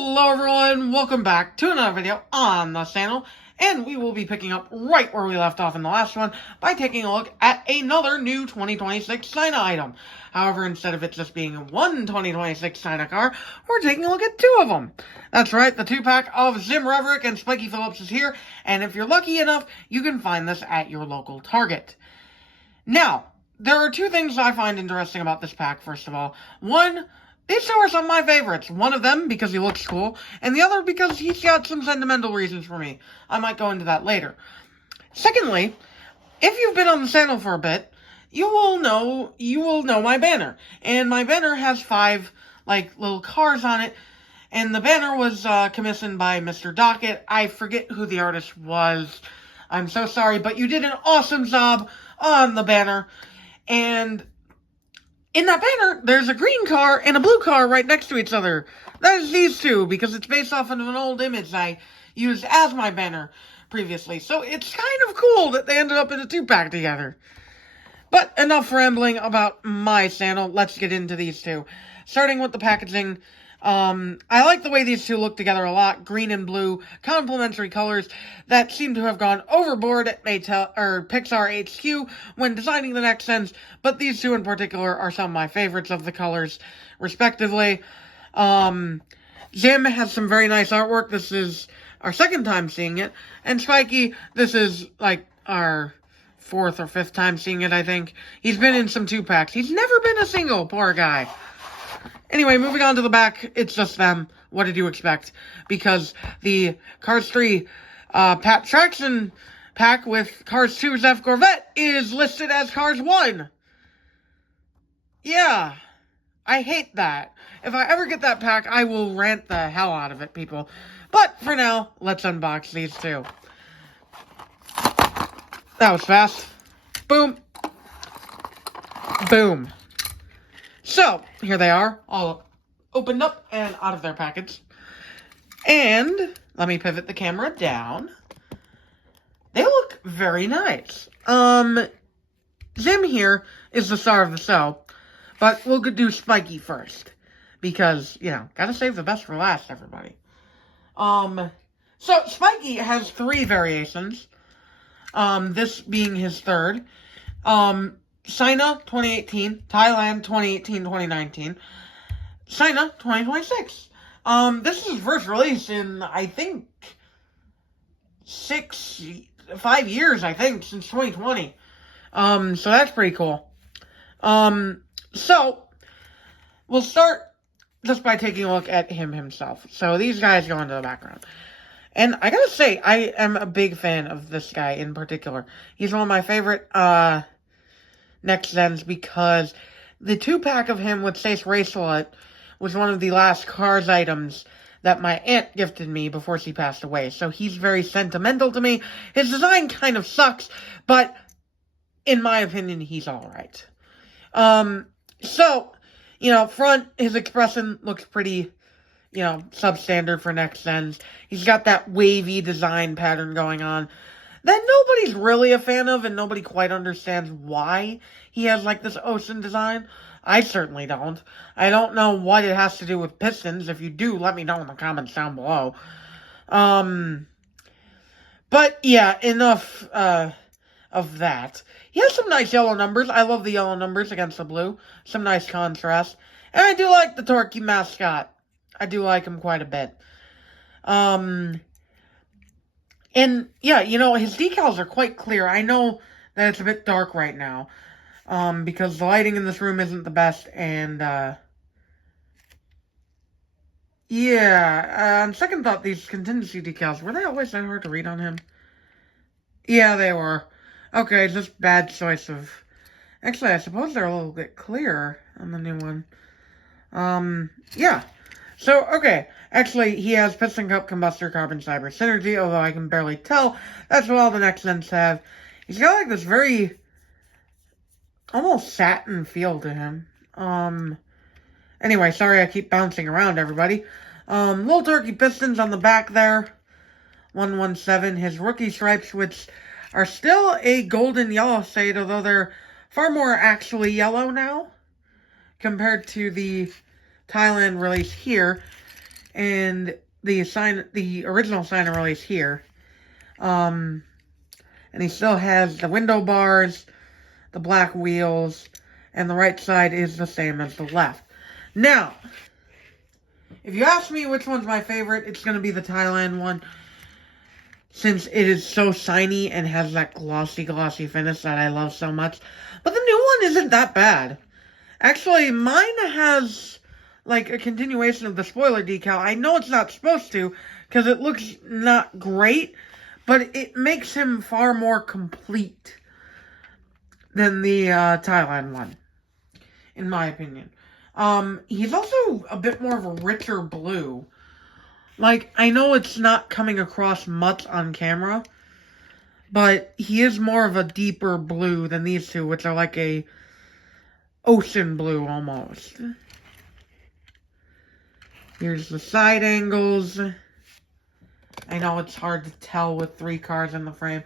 Hello everyone, welcome back to another video on the channel, and we will be picking up right where we left off in the last one by taking a look at another new 2026 China item. However, instead of it just being one 2026 China car, we're taking a look at two of them. That's right, the 2-pack of Reverick and Spikey Fillups is here, and if you're lucky enough, you can find this at your local Target. Now, there are two things I find interesting about this pack, first of all. One, these two are some of my favorites. One of them because he looks cool, and the other because he's got some sentimental reasons for me. I might go into that later. Secondly, if you've been on the channel for a bit, you will know my banner. And my banner has 5, little cars on it, and the banner was commissioned by Mr. Docket. I forget who the artist was. I'm so sorry, but you did an awesome job on the banner. And in that banner, there's a green car and a blue car right next to each other. That is these two, because it's based off of an old image I used as my banner previously. So it's kind of cool that they ended up in a 2-pack together. But enough rambling about my channel. Let's get into these two. Starting with the packaging. I like the way these two look together a lot. Green and blue, complementary colors that seem to have gone overboard at Pixar HQ when designing the next gens, but these two in particular are some of my favorites of the colors, respectively. Zim has some very nice artwork. This is our second time seeing it, and Spiky, this is our 4th or 5th time seeing it, I think. He's been in some 2-packs. He's never been a single, poor guy. Anyway, moving on to the back, it's just them. What did you expect? Because the Cars 3 Pat Traction pack with Cars 2's F Corvette is listed as Cars 1. Yeah, I hate that. If I ever get that pack, I will rant the hell out of it, people. But for now, let's unbox these two. That was fast. Boom. Boom. So, here they are, all opened up and out of their package. And, let me pivot the camera down. They look very nice. Zim here is the star of the show, but we'll do Spiky first. Because, gotta save the best for last, everybody. So, Spiky has 3 variations. This being his third. China 2018, Thailand 2018-2019, China 2026. This is his first release in, I think, 5 years, I think, since 2020. So that's pretty cool. So, we'll start just by taking a look at him himself. So these guys go into the background. And I gotta say, I am a big fan of this guy in particular. He's one of my favorite, next gens, because the 2-pack of him with Chase Racelet was one of the last Cars items that my aunt gifted me before she passed away. So he's very sentimental to me. His design kind of sucks, but in my opinion, he's alright. So, front, his expression looks pretty, substandard for next gens. He's got that wavy design pattern going on that nobody's really a fan of, and nobody quite understands why he has, this ocean design. I certainly don't. I don't know what it has to do with Pistons. If you do, let me know in the comments down below. But, yeah, enough, of that. He has some nice yellow numbers. I love the yellow numbers against the blue. Some nice contrast. And I do like the Torquey mascot. I do like him quite a bit. And, yeah, his decals are quite clear. I know that it's a bit dark right now, because the lighting in this room isn't the best, and, yeah, on second thought, these contingency decals, were they always that hard to read on him? Yeah, they were. Okay, just bad choice of, actually, I suppose they're a little bit clearer on the new one. Yeah. So, okay, actually, he has Piston Cup Combustor Carbon Fiber Synergy, although I can barely tell. That's what all the next gens have. He's got, this very, almost satin feel to him. Anyway, sorry I keep bouncing around, everybody. Lil Torquey Pistons on the back there. 117, his rookie stripes, which are still a golden yellow shade, although they're far more actually yellow now, compared to the Thailand release here. and the original sign release here. And he still has the window bars, the black wheels, and the right side is the same as the left. Now, if you ask me which one's my favorite, it's going to be the Thailand one, since it is so shiny and has that glossy finish that I love so much. But the new one isn't that bad. Actually, mine has, like, a continuation of the spoiler decal. I know it's not supposed to, because it looks not great, but it makes him far more complete than the Thailand one, in my opinion. He's also a bit more of a richer blue. Like, I know it's not coming across much on camera, but he is more of a deeper blue than these two, which are like a ocean blue almost. Here's the side angles. I know it's hard to tell with 3 cars in the frame.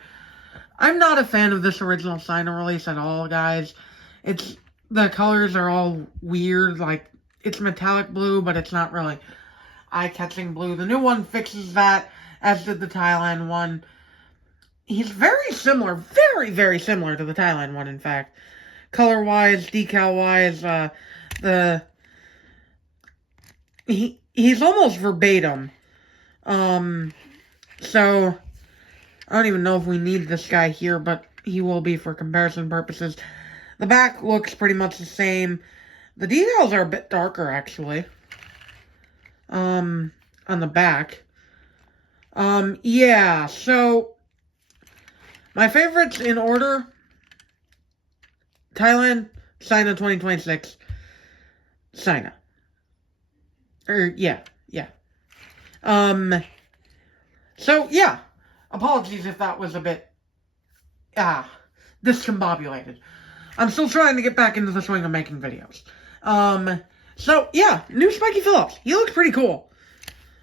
I'm not a fan of this original sign release at all, guys. The colors are all weird, like, it's metallic blue, but it's not really eye-catching blue. The new one fixes that, as did the Thailand one. He's very similar, very, very similar to the Thailand one, in fact. Color-wise, decal-wise, he's almost verbatim. So, I don't even know if we need this guy here, but he will be for comparison purposes. The back looks pretty much the same. The details are a bit darker, actually. On the back. Yeah, so, my favorites in order: Thailand, China 2026, China. Yeah. So, yeah. Apologies if that was a bit, discombobulated. I'm still trying to get back into the swing of making videos. So, yeah, new Spiky Fillups. He looks pretty cool.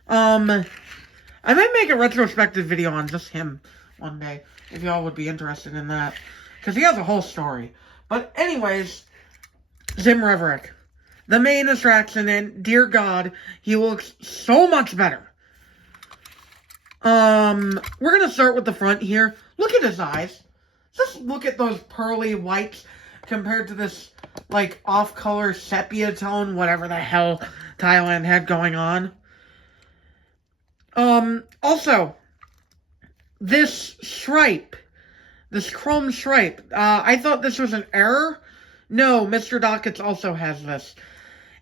I might make a retrospective video on just him one day, if y'all would be interested in that. Because he has a whole story. But anyways, Reverick, the main attraction, and dear God, he looks so much better. We're gonna start with the front here. Look at his eyes. Just look at those pearly whites compared to this, like, off-color sepia tone, whatever the hell Thailand had going on. Also, this stripe, this chrome stripe, I thought this was an error. No, Mr. Dockets also has this.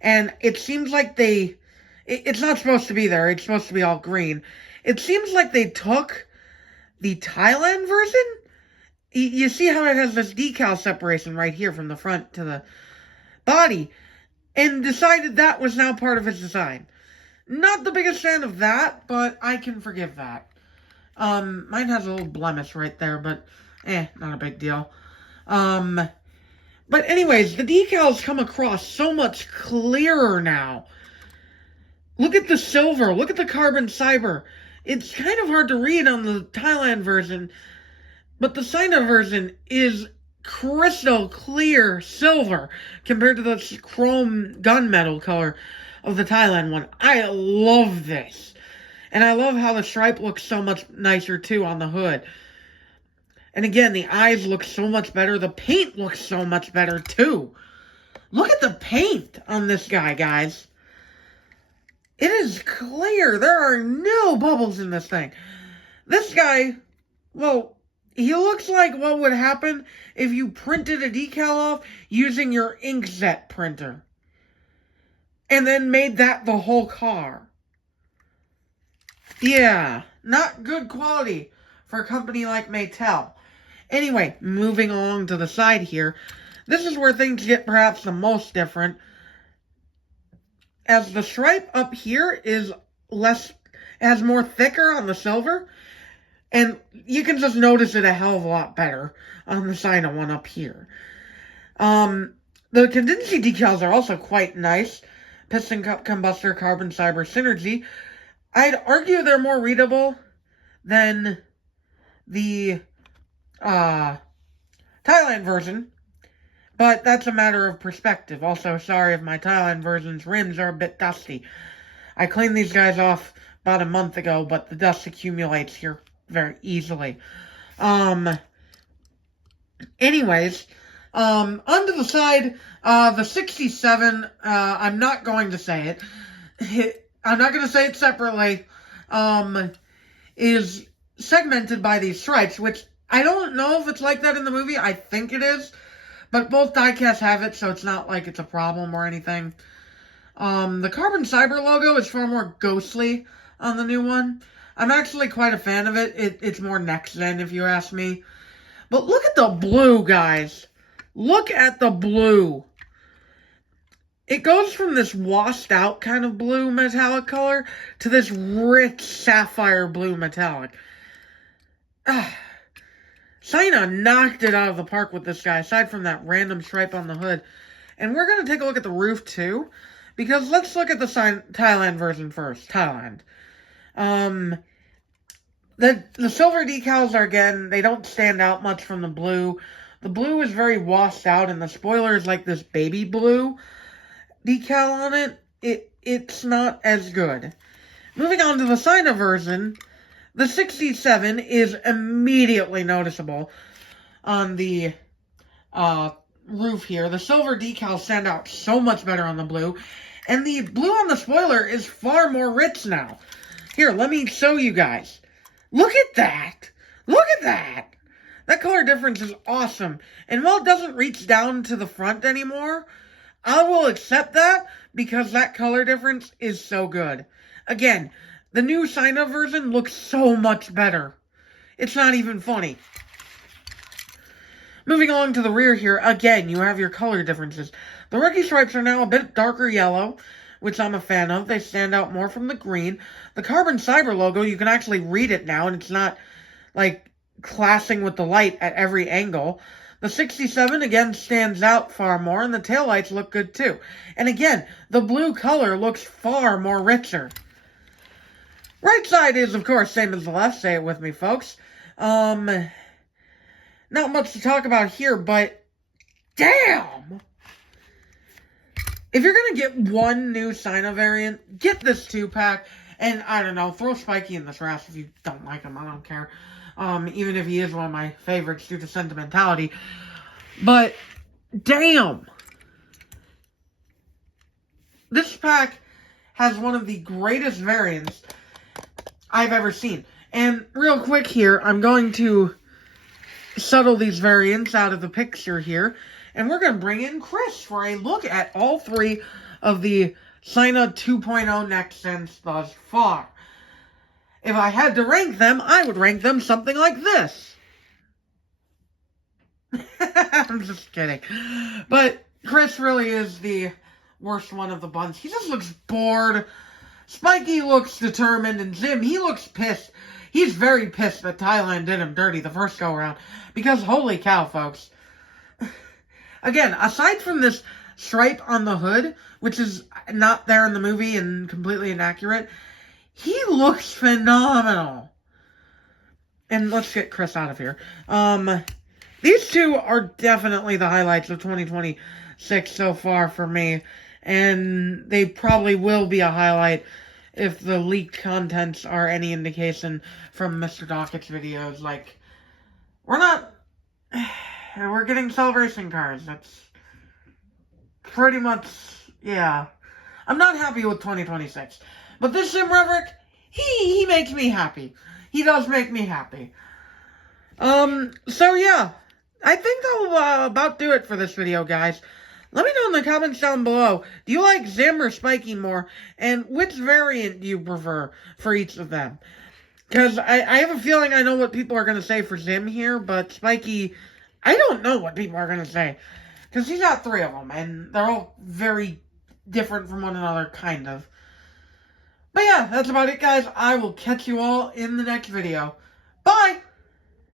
And it seems like it's not supposed to be there. It's supposed to be all green. It seems like they took the Thailand version. You see how it has this decal separation right here from the front to the body, and decided that was now part of his design. Not the biggest fan of that, but I can forgive that. Mine has a little blemish right there, but not a big deal. But anyways, the decals come across so much clearer now. Look at the silver. Look at the carbon fiber. It's kind of hard to read on the Thailand version, but the China version is crystal clear silver compared to the chrome gunmetal color of the Thailand one. I love this. And I love how the stripe looks so much nicer too on the hood. And again, the eyes look so much better. The paint looks so much better too. Look at the paint on this guy, guys. It is clear. There are no bubbles in this thing. This guy, well, he looks like what would happen if you printed a decal off using your inkjet printer. And then made that the whole car. Yeah, not good quality for a company like Mattel. Anyway, moving along to the side here. This is where things get perhaps the most different, as the stripe up here is has more thicker on the silver, and you can just notice it a hell of a lot better on the China one up here. The contingency decals are also quite nice. Piston cup combustor, carbon fiber synergy. I'd argue they're more readable than the Thailand version, but that's a matter of perspective. Also, sorry if my Thailand version's rims are a bit dusty. I cleaned these guys off about a month ago, but the dust accumulates here very easily. Anyways, onto the side, the 67, I'm not going to say it. I'm not going to say it separately, is segmented by these stripes, which I don't know if it's like that in the movie. I think it is, but both diecasts have it, so it's not like it's a problem or anything. The Carbon Cyber logo is far more ghostly on the new one. I'm actually quite a fan of it. It's more next gen, if you ask me. But look at the blue, guys. Look at the blue. It goes from this washed out kind of blue metallic color to this rich sapphire blue metallic. China knocked it out of the park with this guy, aside from that random stripe on the hood. And we're going to take a look at the roof, too. Because let's look at the Thailand version first. Thailand. The silver decals are, again, they don't stand out much from the blue. The blue is very washed out, and the spoiler is like this baby blue decal on it. It's not as good. Moving on to the China version, the 67 is immediately noticeable on the roof here. The silver decals stand out so much better on the blue. And the blue on the spoiler is far more rich now. Here, let me show you guys. Look at that. Look at that. That color difference is awesome. And while it doesn't reach down to the front anymore, I will accept that because that color difference is so good. Again, the new China version looks so much better. It's not even funny. Moving along to the rear here, again, you have your color differences. The rookie stripes are now a bit darker yellow, which I'm a fan of. They stand out more from the green. The Carbon Cyber logo, you can actually read it now, and it's not, like, clashing with the light at every angle. The 67, again, stands out far more, and the taillights look good, too. And again, the blue color looks far more richer. Right side is, of course, same as the left. Say it with me, folks. Not much to talk about here, but damn! If you're going to get one new China variant, get this 2-pack, and I don't know, throw Spiky in the trash if you don't like him, I don't care. Even if he is one of my favorites due to sentimentality. But, damn! This pack has one of the greatest variants I've ever seen. And real quick here, I'm going to shuttle these variants out of the picture here. And we're going to bring in Chris for a look at all three of the China 2.0 next gens thus far. If I had to rank them, I would rank them something like this. I'm just kidding. But Chris really is the worst one of the bunch. He just looks bored. Spiky looks determined, and Zim, he looks pissed. He's very pissed that Thailand did him dirty the first go-around. Because holy cow, folks. Again, aside from this stripe on the hood, which is not there in the movie and completely inaccurate, he looks phenomenal. And let's get Chris out of here. These two are definitely the highlights of 2026 so far for me. And they probably will be a highlight if the leaked contents are any indication from Mr. Dockett's videos. Like, we're getting celebration cards. That's pretty much, yeah. I'm not happy with 2026. But this Sim Reverick, he makes me happy. He does make me happy. So yeah. I think that'll about do it for this video, guys. Let me know in the comments down below. Do you like Zim or Spiky more? And which variant do you prefer for each of them? Because I have a feeling I know what people are going to say for Zim here, but Spiky, I don't know what people are going to say. Because he's got three of them, and they're all very different from one another, kind of. But yeah, that's about it, guys. I will catch you all in the next video. Bye!